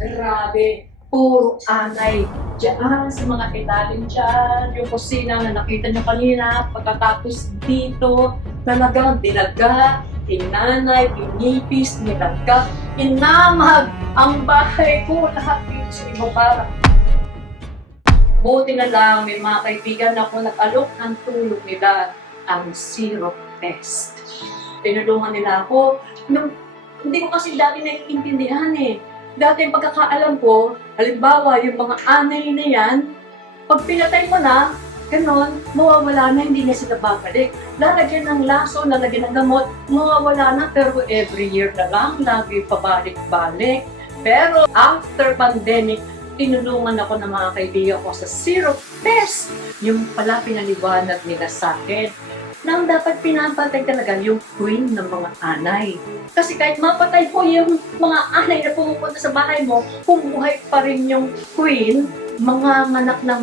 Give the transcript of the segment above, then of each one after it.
Grabe, puro anay. Diyan sa mga ilalim dyan, yung kusina na nakita nyo kanina, pagkatapos dito, talagang dinaga, tinanay, pinipis, nilaga, inamag ang bahay ko, lahat dito sa ibaba. Buti na lang, may mga kaibigan ako nag-alok ng tulong nila, ang Zero Pest. Tinulungan nila ako. Hindi ko kasi dati naiintindihan eh. Dati yung pagkakaalam ko, halimbawa yung mga anay na yan, pag pinatay mo na, ganon, mawawala na, hindi na sila babalik. Lalagyan ng laso, lalagyan ng gamot, mawawala na, pero every year na lang, lagi pabalik-balik. Pero after pandemic, tinulungan ako ng mga kaibigan ko sa Zero Pest. Yung pala pinaliwanag nila sa akin nang dapat pinapatay talaga yung queen ng mga anay. Kasi kahit mapatay mo yung mga anay na pumupunta sa bahay mo, kung buhay pa rin yung queen, mga anak ng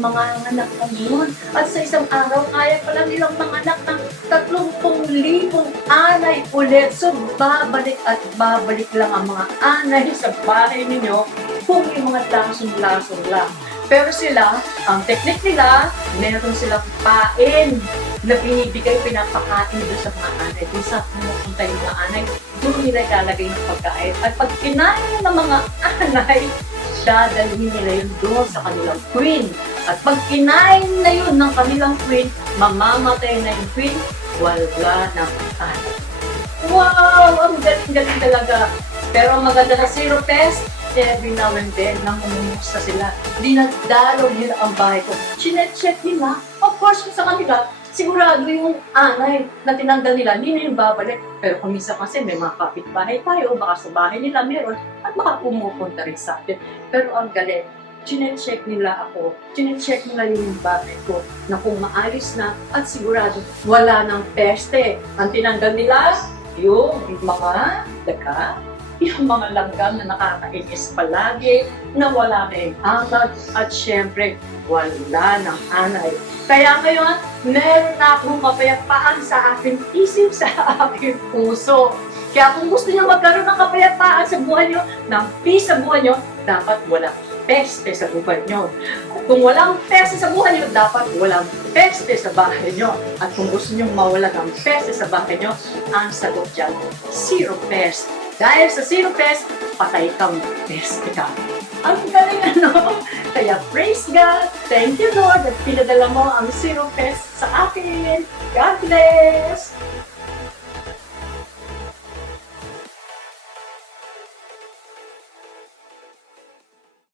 yun. At sa isang araw, kaya pala nilang manganak ng 30,000 anay ulit. So, babalik at babalik lang ang mga anay sa bahay ninyo kung yung mga lasong-lasong lang. Pero sila, ang technique nila, meron silang pain na binibigay, pinapakain doon sa mga anay. Doon sa pumupunta yung mga anay, doon nila ilalagay ng pagkain. At pag kinain ng mga anay, dadalhin nila yun doon sa kanilang queen. At pag kinain na yun ng kanilang queen, mamamatay na yung queen, wala ng anay. Wow! Ang galing-galing talaga. Pero ang maganda na Zero Pest, every now and then, nangungumusta sila. Dinadalaw nila ang bahay ko. Chinet-check nila. Of course, sa kanila, sigurado yung anay na tinanggal nila, hindi na yung babalik. Pero kung minsan kasi may mga kapitbahay tayo, baka sa bahay nila meron, at baka pumupunta rin sa atin. Pero ang galing, chinet-check nila ako. Chinet-check nila yung bahay ko na kung maayos na at sigurado wala ng peste. Ang tinanggal nila, yung mga daga, yung mga langgam na nakakainis palagi, na wala na yung angat, at syempre, wala ng anay. Kaya ngayon, meron na akong kapayapaan sa aking isip, sa aking puso. Kaya kung gusto niyo magkaroon ng kapayapaan sa buhay niyo, ng peace sa buhay niyo, dapat walang peste sa buhay niyo. Kung walang peste sa buhay niyo, dapat walang peste sa bahay niyo. At kung gusto niyo mawala ng peste sa bahay niyo, ang sagot dyan, Zero Pest. Dahil sa Zero Pest, patay kang peste ka. Ang galing ano? Kaya praise God, thank you Lord, at pinadala mo ang Zero Pest sa akin. God bless!